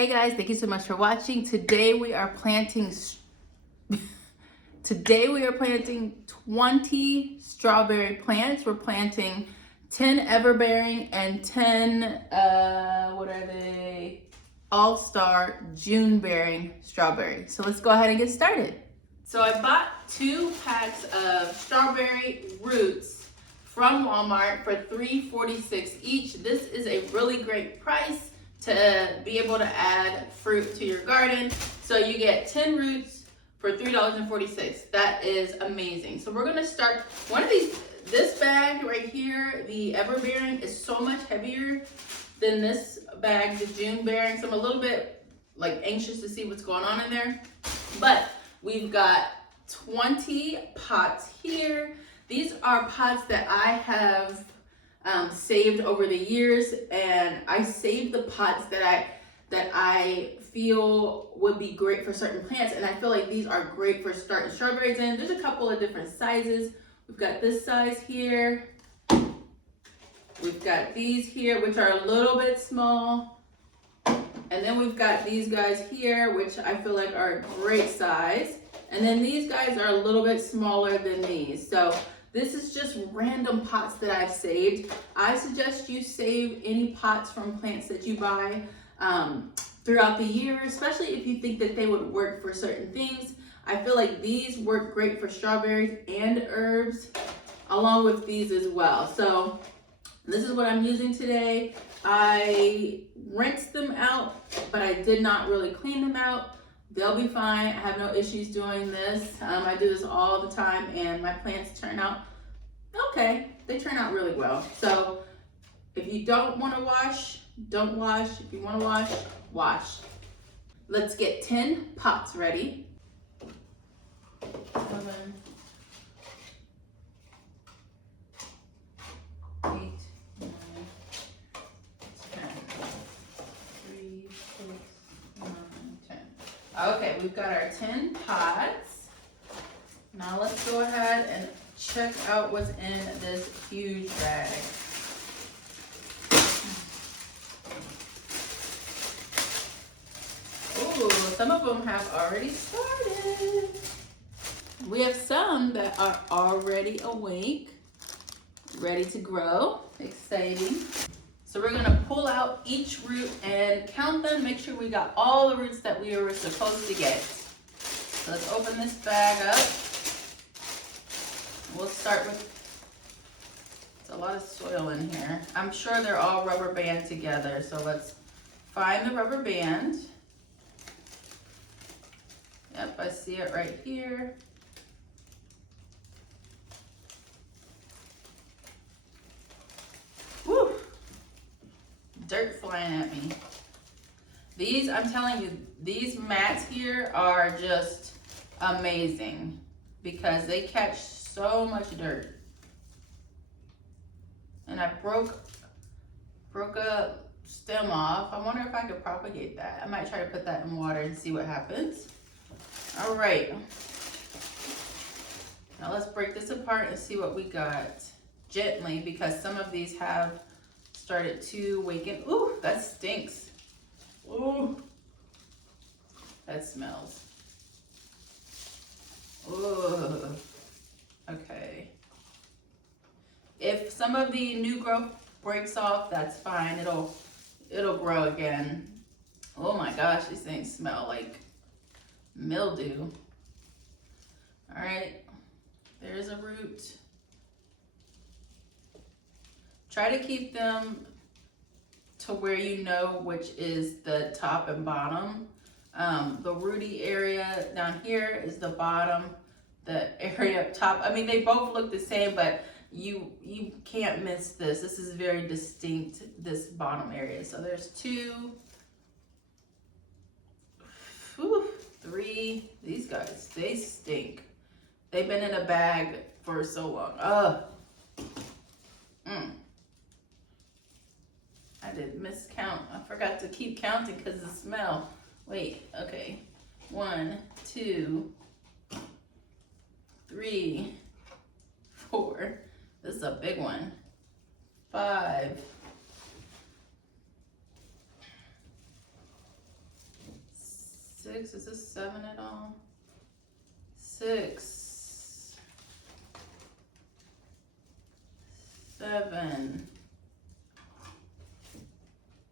Hey guys, thank you so much for watching. Today we are planting 20 strawberry plants. We're planting 10 Everbearing and 10 All-Star June bearing strawberry. So let's go ahead and get started. So I bought 2 packs of strawberry roots from Walmart for $3.46 each. This is a really great price to be able to add fruit to your garden. So you get 10 roots for $3.46. That is amazing. So we're gonna start one of these. This bag right here, the Everbearing, is so much heavier than this bag, the June bearing. So I'm a little bit anxious to see what's going on in there. But we've got 20 pots here. These are pots that I have saved over the years, and I saved the pots that I feel would be great for certain plants, and I feel like these are great for starting strawberries in. There's a couple of different sizes. We've got this size here. We've got these here, which are a little bit small. And then we've got these guys here, which I feel like are a great size. And then these guys are a little bit smaller than these. So this is just random pots that I've saved. I suggest you save any pots from plants that you buy throughout the year, especially if you think that they would work for certain things. I feel like these work great for strawberries and herbs, along with these as well. So this is what I'm using today. I rinsed them out, but I did not really clean them out. They'll be fine. I have no issues doing this. I do this all the time, and my plants turn out okay. They turn out really well. So if you don't want to wash, don't wash. If you want to wash, wash. Let's get 10 pots ready. 7, 8, 9, 10. 3, 6, 9, 10. Okay, we've got our 10 pots. Now let's go ahead and check out what's in this huge bag. Ooh, some of them have already started. We have some that are already awake, ready to grow. Exciting. So we're gonna pull out each root and count them, make sure we got all the roots that we were supposed to get. So let's open this bag up. We'll start with, it's a lot of soil in here. I'm sure they're all rubber band together. So let's find the rubber band. Yep, I see it right here. Woo! Dirt flying at me. These, I'm telling you, these mats here are just amazing because they catch so much dirt. And I broke a stem off. I wonder if I could propagate that. I might try to put that in water and see what happens. All right. Now let's break this apart and see what we got gently, because some of these have started to waken. Ooh, that stinks. Ooh, that smells. Ooh, okay. If some of the new growth breaks off, that's fine. It'll grow again. Oh my gosh, these things smell like mildew. All right, there's a root. Try to keep them to where you know which is the top and bottom. The rooty area down here is the bottom, the area up top. I mean, they both look the same, but you can't miss this. This is very distinct, this bottom area. So there's 2, 3. These guys, they stink. They've been in a bag for so long. Ugh. I did miscount. I forgot to keep counting because of the smell. Wait, okay. 1, 2, 3, 4. This is a big one. 5, 6, is this 7 at all? 6, 7,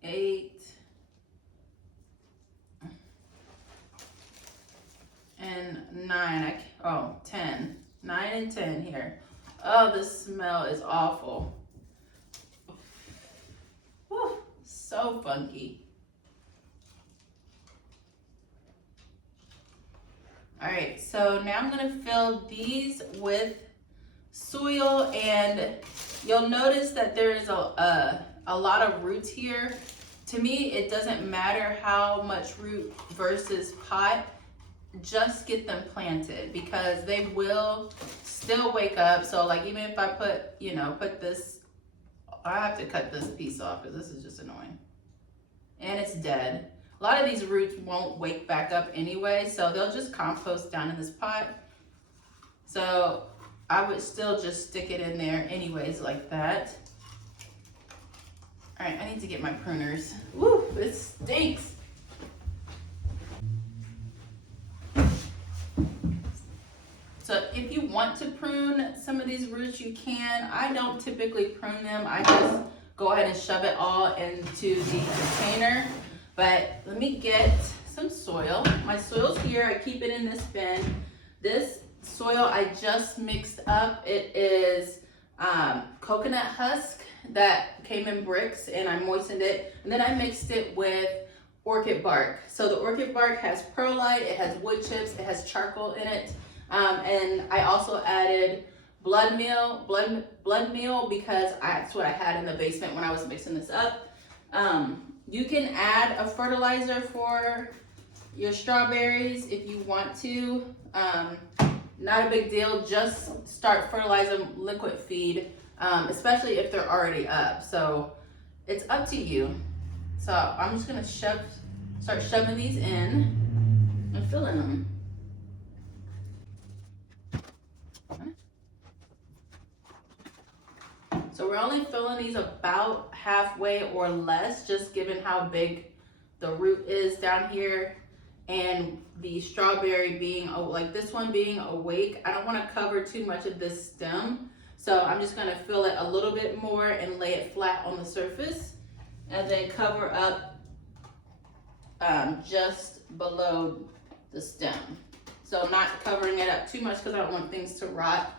8, and 9. 10. 9 and 10 here. Oh, the smell is awful. Whew, so funky. All right, so now I'm gonna fill these with soil, and you'll notice that there is a lot of roots here. To me, it doesn't matter how much root versus pot, just get them planted because they will still wake up. So like even if I put, put this, I have to cut this piece off because this is just annoying. And it's dead. A lot of these roots won't wake back up anyway, so they'll just compost down in this pot. So I would still just stick it in there anyways like that. All right, I need to get my pruners. Woo, it stinks. So if you want to prune some of these roots, you can. I don't typically prune them. I just go ahead and shove it all into the container. But let me get some soil. My soil's here. I keep it in this bin. This soil I just mixed up. It is coconut husk that came in bricks, and I moistened it. And then I mixed it with orchid bark. So the orchid bark has perlite, it has wood chips, it has charcoal in it. And I also added blood meal because that's what I had in the basement when I was mixing this up. You can add a fertilizer for your strawberries if you want to. Not a big deal, just start fertilizing liquid feed, especially if they're already up. So it's up to you. So I'm just gonna start shoving these in and filling them. So we're only filling these about halfway or less, just given how big the root is down here, and the strawberry being, like this one being awake. I don't want to cover too much of this stem, so I'm just going to fill it a little bit more and lay it flat on the surface, and then cover up just below the stem. So not covering it up too much because I don't want things to rot.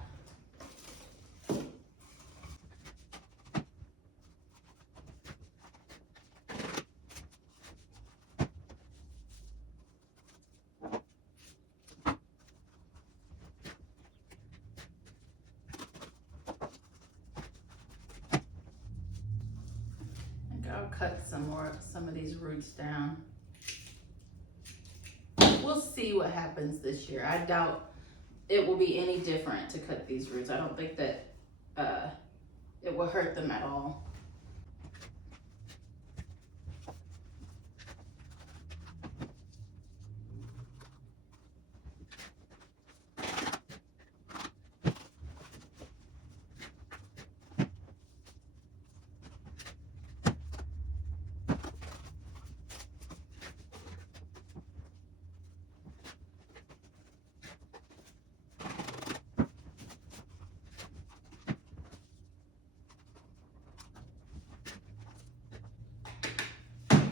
I'll cut some of these roots down. We'll see what happens this year. I doubt it will be any different to cut these roots. I don't think that it will hurt them at all.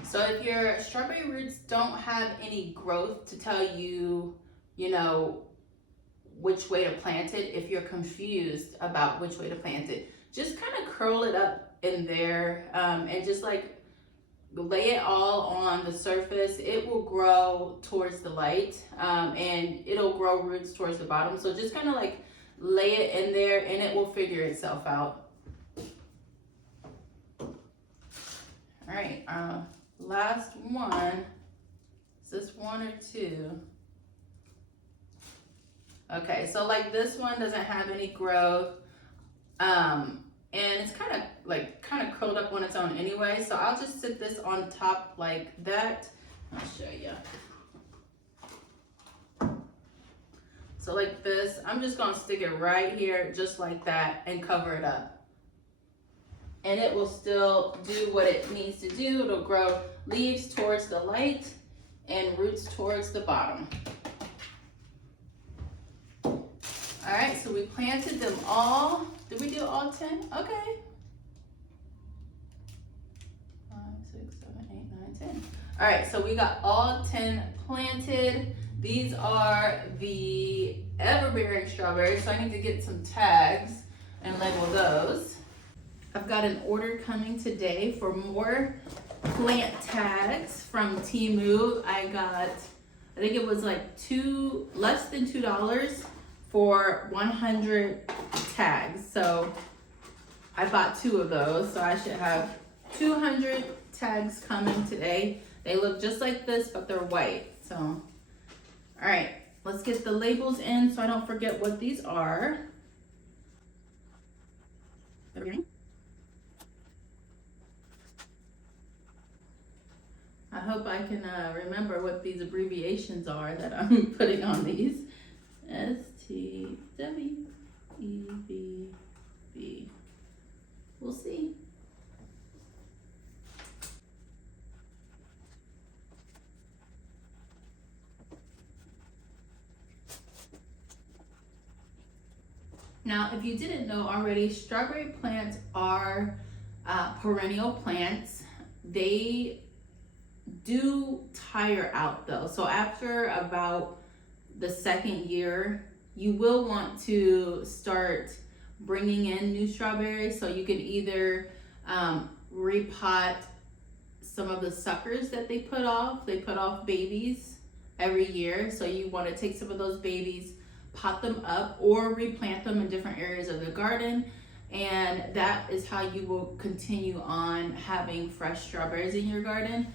So if your strawberry roots don't have any growth to tell you, which way to plant it, if you're confused about which way to plant it, just kind of curl it up in there and just like lay it all on the surface. It will grow towards the light and it'll grow roots towards the bottom. So just kind of like lay it in there and it will figure itself out. All right. Last one. Is this 1 or 2? Okay, so like this one doesn't have any growth, and it's kind of curled up on its own anyway. So I'll just sit this on top like that. I'll show you. So like this, I'm just gonna stick it right here, just like that, and cover it up. And it will still do what it needs to do. It'll grow leaves towards the light and roots towards the bottom. All right, so we planted them all. Did we do all 10? Okay. 5, 6, 7, 8, 9, 10. All right, so we got all 10 planted. These are the Everbearing strawberries, so I need to get some tags and label those. I've got an order coming today for more plant tags from Temu. I think it was like less than $2 for 100 tags. So I bought 2 of those, so I should have 200 tags coming today. They look just like this, but they're white. So, all right, let's get the labels in so I don't forget what these are. I hope I can remember what these abbreviations are that I'm putting on these. STWEBB. We'll see. Now, if you didn't know already, strawberry plants are perennial plants. They do tire out though. So after about the second year, you will want to start bringing in new strawberries. So you can either repot some of the suckers that they put off. They put off babies every year. So you want to take some of those babies, pot them up, or replant them in different areas of the garden. And that is how you will continue on having fresh strawberries in your garden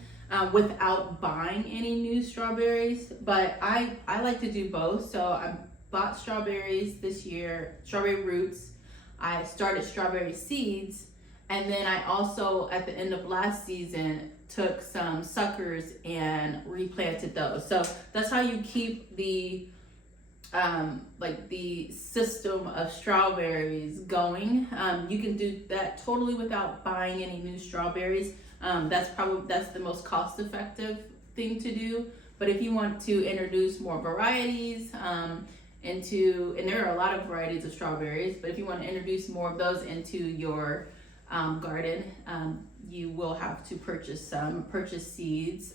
without buying any new strawberries. But I like to do both. So I bought strawberries this year, strawberry roots. I started strawberry seeds. And then I also, at the end of last season, took some suckers and replanted those. So that's how you keep the system of strawberries going. You can do that totally without buying any new strawberries. That's the most cost-effective thing to do. But if you want to introduce more varieties and there are a lot of varieties of strawberries, but if you want to introduce more of those into your garden, you will have to purchase seeds,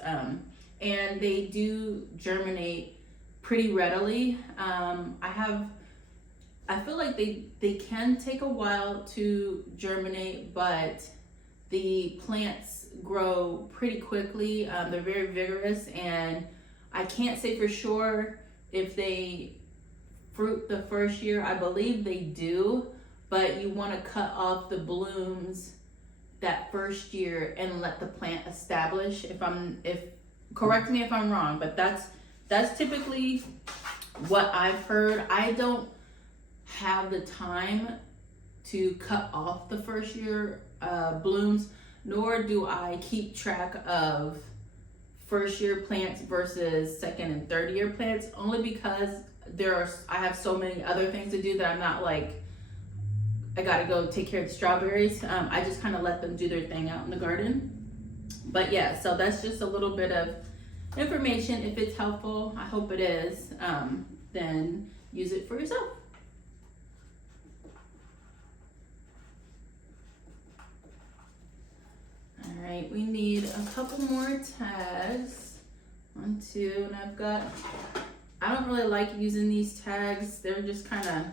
and they do germinate pretty readily. I feel like they can take a while to germinate, but the plants grow pretty quickly. They're very vigorous, and I can't say for sure if they fruit the first year. I believe they do, but you want to cut off the blooms that first year and let the plant establish. Correct me if I'm wrong, but that's typically what I've heard. I don't have the time to cut off the first year blooms, nor do I keep track of first year plants versus second and third year plants, only because I have so many other things to do that I'm not like, I gotta go take care of the strawberries. I just kind of let them do their thing out in the garden. But yeah, so that's just a little bit of information. If it's helpful, I hope it is, then use it for yourself. All right, we need a couple more tags. 1, 2, and I don't really like using these tags. They're just kind of,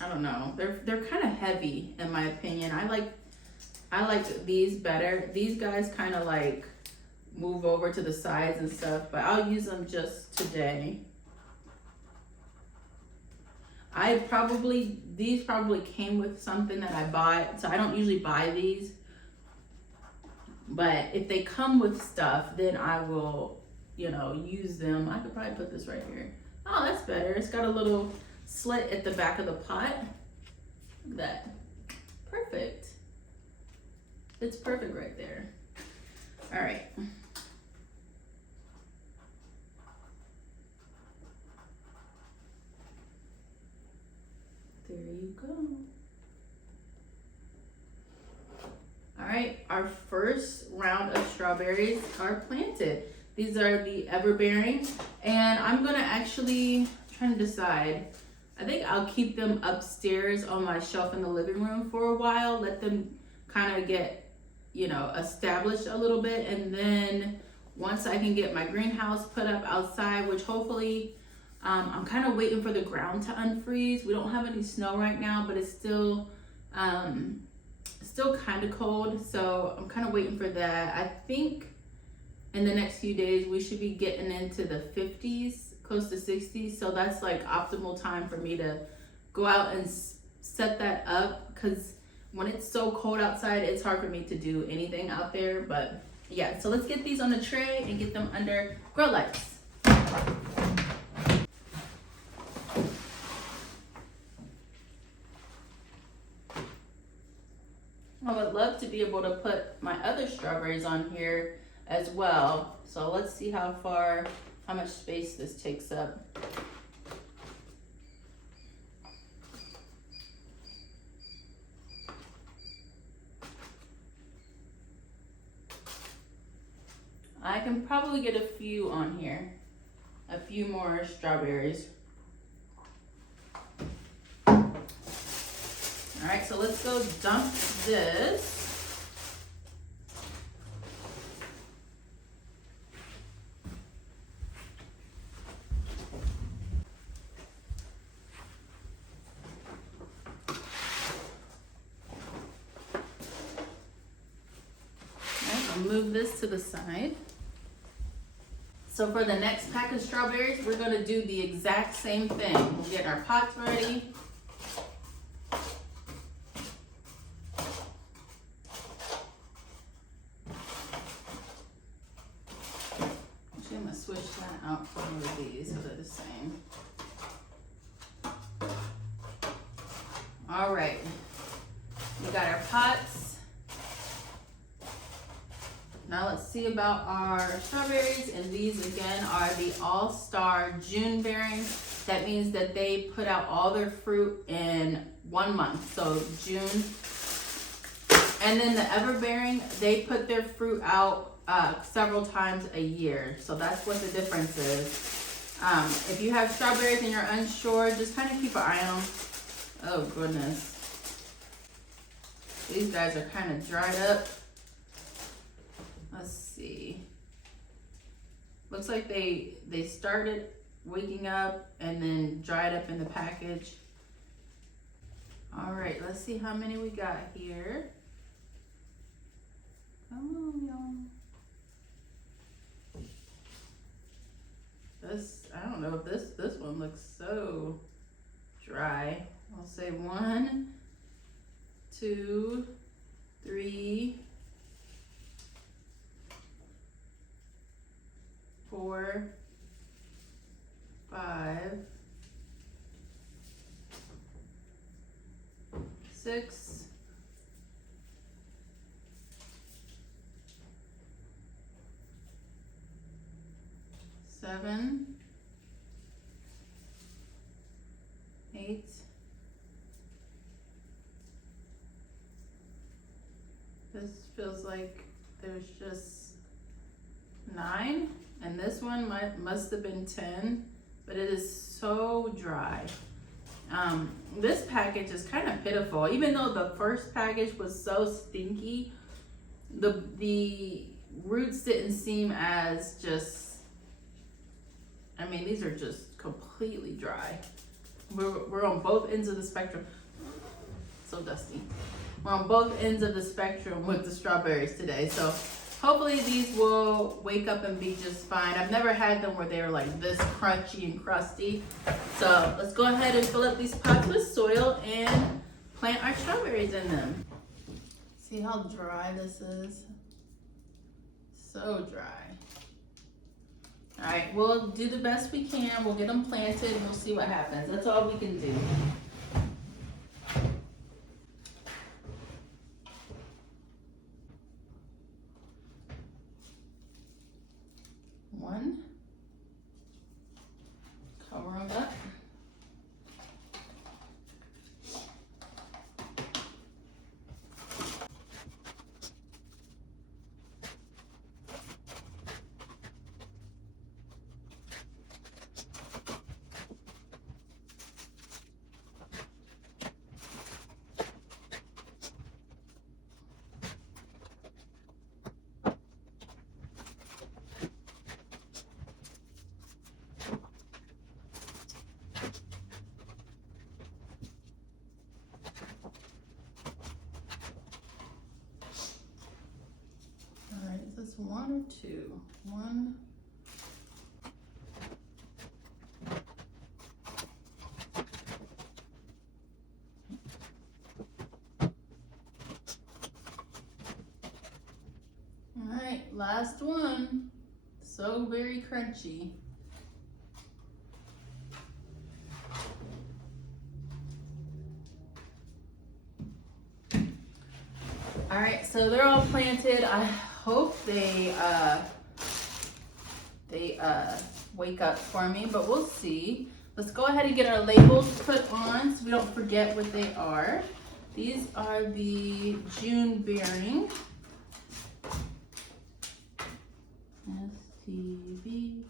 I don't know, they're kind of heavy in my opinion. I like these better. These guys kind of like move over to the sides and stuff, but I'll use them just today. These probably came with something that I bought, so I don't usually buy these. But if they come with stuff, then I will, use them. I could probably put this right here. Oh, that's better. It's got a little slit at the back of the pot. Look at that. Perfect. It's perfect right there. All right. There you go. All right, our first round of strawberries are planted. These are the Everbearing, and I'm gonna actually trying to decide. I think I'll keep them upstairs on my shelf in the living room for a while, let them kind of get, you know, established a little bit, and then once I can get my greenhouse put up outside, which hopefully I'm kind of waiting for the ground to unfreeze. We don't have any snow right now, but it's still kind of cold, so I'm kind of waiting for that. I think in the next few days we should be getting into the 50s, close to 60s, so that's like optimal time for me to go out and set that up, because when it's so cold outside, it's hard for me to do anything out there. But yeah, so let's get these on the tray and get them under grow lights. I would love to be able to put my other strawberries on here as well. So let's see how much space this takes up. I can probably get a few on here, a few more strawberries. All right, so let's go dump this. All right, I'll move this to the side. So for the next pack of strawberries, we're gonna do the exact same thing. We'll get our pots ready. Actually, I'm gonna switch that out for one of these so they're the same. All right, we got our pots. Now let's see about our strawberries, and these again are the All-Star June bearing. That means that they put out all their fruit in 1 month, so June. And then the Everbearing, they put their fruit out several times a year, so that's what the difference is. If you have strawberries and you're unsure, just kind of keep an eye on them. Oh goodness. These guys are kind of dried up. Let's see. Looks like they started waking up and then dried up in the package. All right, let's see how many we got here. Come on, y'all. I don't know if this one looks so dry. I'll say 1, 2, 3, 4, 5, 6, 7, 8, this feels like there's just 9, and this one must have been 10, but it is so dry. This package is kind of pitiful. Even though the first package was so stinky, the roots didn't seem as just, I mean, these are just completely dry. We're on both ends of the spectrum. So dusty. We're on both ends of the spectrum with the strawberries today. So hopefully these will wake up and be just fine. I've never had them where they're like this crunchy and crusty. So let's go ahead and fill up these pots with soil and plant our strawberries in them. See how dry this is? So dry. All right, we'll do the best we can. We'll get them planted and we'll see what happens. That's all we can do. One. Cover them up. one or two? One. All right, last one. So very crunchy. All right, so they're all planted. I hope they wake up for me, but we'll see. Let's go ahead and get our labels put on so we don't forget what they are. These are the June bearing. STB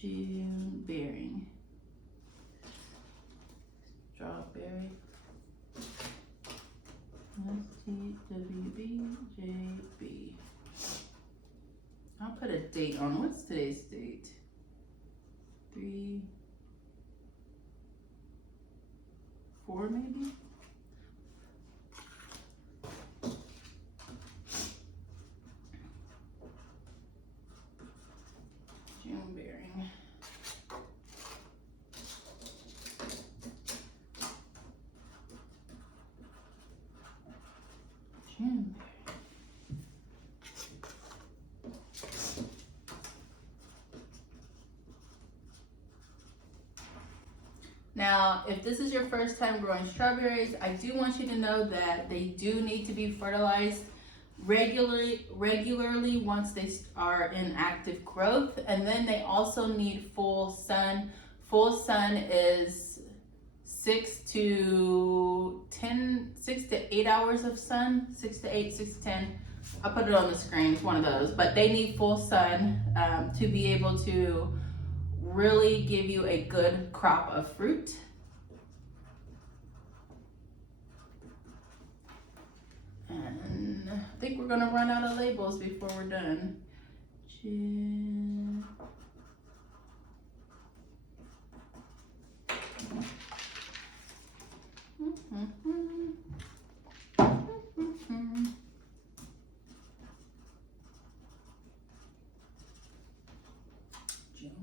June bearing. Strawberry. STWBJB. I'll put a date on. What's today's date? 3/4 maybe? June bearing. June bearing. Now, if this is your first time growing strawberries, I do want you to know that they do need to be fertilized regularly once they are in active growth, and then they also need full sun. Full sun is 6 to 8 hours of sun, 6 to 8, 6 to 10. I'll put it on the screen, it's one of those, but they need full sun to be able to really give you a good crop of fruit. And I think we're gonna run out of labels before we're done. June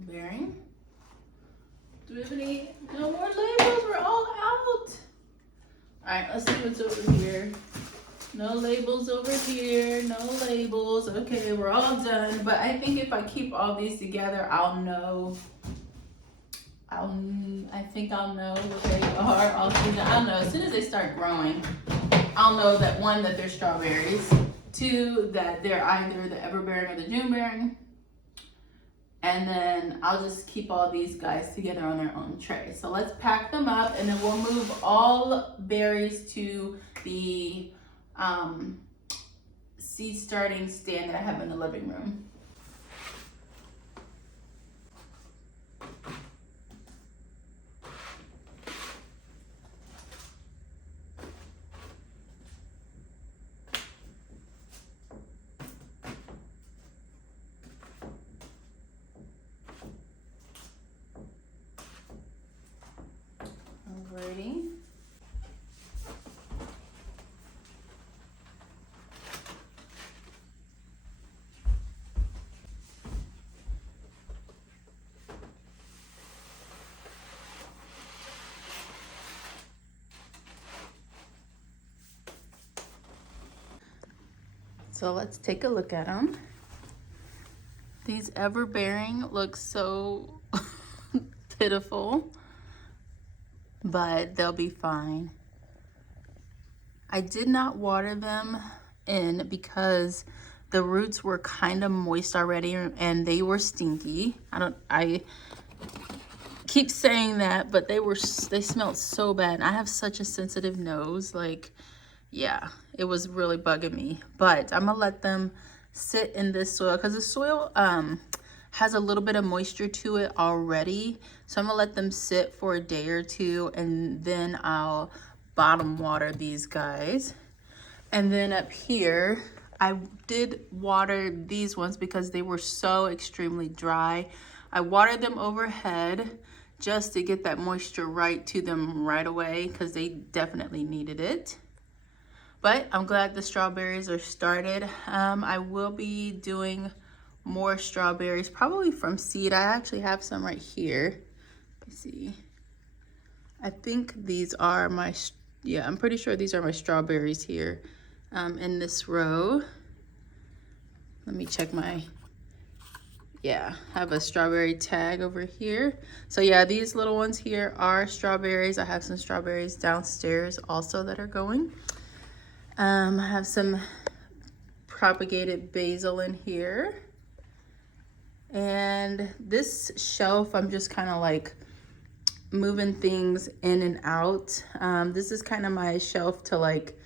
bearing. Do we have any? No more labels. We're all out. All right, let's see what's over here. No labels over here. No labels. Okay, we're all done. But I think if I keep all these together, I'll know. I think I'll know what they are. I'll know as soon as they start growing. I'll know that one, that they're strawberries. Two, that they're either the Everbearing or the June bearing. And then I'll just keep all these guys together on their own tray. So let's pack them up, and then we'll move all berries to the seed starting stand that I have in the living room. Alrighty. So let's take a look at them. These Everbearing look so pitiful, but they'll be fine. I did not water them in because the roots were kind of moist already and they were stinky. I keep saying that, but they smelled so bad. I have such a sensitive nose, like, yeah, it was really bugging me. But I'm gonna let them sit in this soil because the soil has a little bit of moisture to it already. So I'm gonna let them sit for a day or two, and then I'll bottom water these guys. And then up here, I did water these ones because they were so extremely dry. I watered them overhead just to get that moisture right to them right away because they definitely needed it. But I'm glad the strawberries are started. I will be doing more strawberries, probably from seed. I actually have some right here. Let me see. I think these are my, yeah, I'm pretty sure these are my strawberries here in this row. Let me check my, yeah, I have a strawberry tag over here. So yeah, these little ones here are strawberries. I have some strawberries downstairs also that are going. I have some propagated basil in here. And this shelf, I'm just kind of like moving things in and out. This is kind of my shelf to like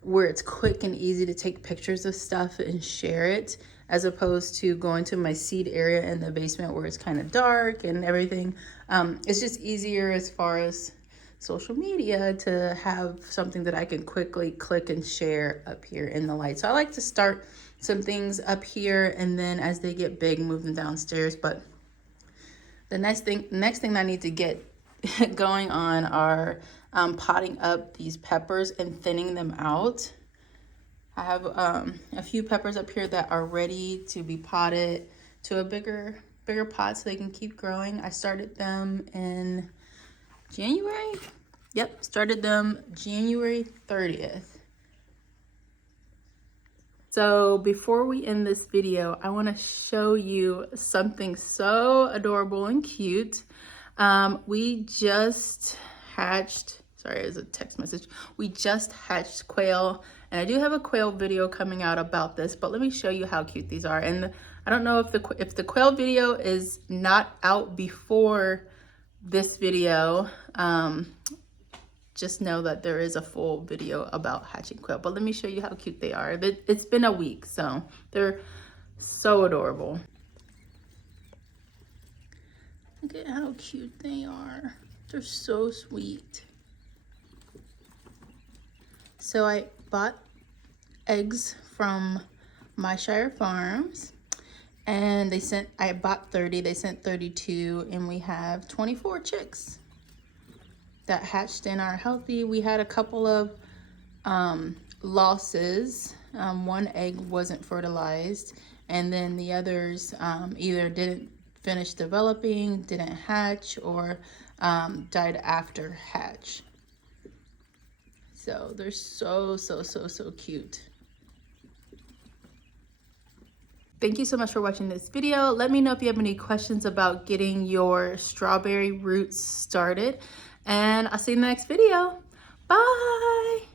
where it's quick and easy to take pictures of stuff and share it, as opposed to going to my seed area in the basement where it's kind of dark and everything. It's just easier as far as social media to have something that I can quickly click and share up here in the light. So I like to start some things up here, and then as they get big, move them downstairs. But the next thing I need to get going on are potting up these peppers and thinning them out. I have a few peppers up here that are ready to be potted to a bigger pot so they can keep growing. I started them in January. Yep, started them January 30th. So before we end this video, I want to show you something so adorable and cute. We just hatched, sorry, it was a text message. We just hatched quail, and I do have a quail video coming out about this, but let me show you how cute these are. And I don't know if the quail video is not out before this video, just know that there is a full video about hatching quail, but let me show you how cute they are. It's been a week, so they're so adorable. Look at how cute they are. They're so sweet. So I bought eggs from My Shire Farms, and I bought 30, they sent 32, and we have 24 chicks that hatched and are healthy. We had a couple of losses. One egg wasn't fertilized, and then the others either didn't finish developing, didn't hatch, or died after hatch. So they're so cute. Thank you so much for watching this video. Let me know if you have any questions about getting your strawberry roots started, and I'll see you in the next video. Bye.